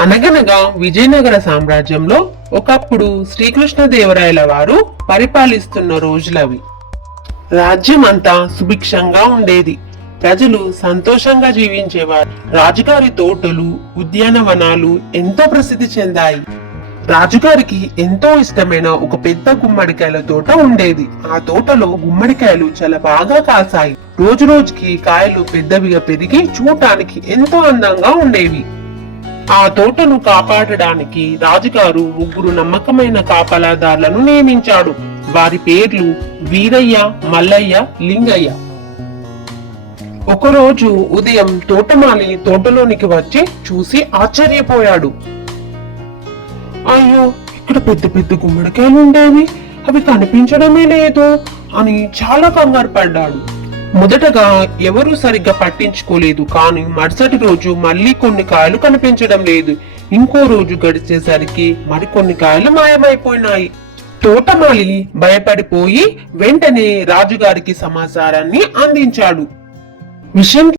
అనగనగా విజయనగర సామ్రాజ్యంలో ఒకప్పుడు శ్రీకృష్ణదేవరాయల వారు పరిపాలిస్తున్న రోజులవి. రాజ్యం అంతా సుభిక్షంగా ఉండేది. ప్రజలు సంతోషంగా జీవించేవారు. రాజుగారి తోటలు, ఉద్యానవనాలు ఎంతో ప్రసిద్ధి చెందాయి. రాజుగారికి ఎంతో ఇష్టమైన ఒక పెద్ద గుమ్మడికాయల తోట ఉండేది. ఆ తోటలో గుమ్మడికాయలు చాలా బాగా కాసాయి. రోజు రోజుకి కాయలు పెద్దవిగా పెరిగి చూడటానికి ఎంతో అందంగా ఉండేవి. ఆ తోటను కాపాడడానికి రాజుగారు 3 నమ్మకమైన కాపలాదారులను నియమించాడు. వారి పేర్లు వీరయ్య, మల్లయ్య, లింగయ్య. ఒకరోజు ఉదయం తోటమాలి తోటలోనికి వచ్చి చూసి ఆశ్చర్యపోయాడు. అయ్యో, ఇక్కడ పెద్ద పెద్ద గుమ్మడికాయలు ఉండేవి, అవి కనిపించడమే లేదు అని చాలా కంగారు పడ్డాడు. మొదటగా ఎవరూ సరిగ్గా పట్టించుకోలేదు. కానీ మరుసటి రోజు మళ్ళీ కొన్ని కాయలు కనిపించడం లేదు. ఇంకో రోజు గడిచేసరికి మరికొన్ని కాయలు మాయమైపోయినాయి. తోటమాలి భయపడిపోయి వెంటనే రాజుగారికి సమాచారాన్ని అందించాడు. విషయం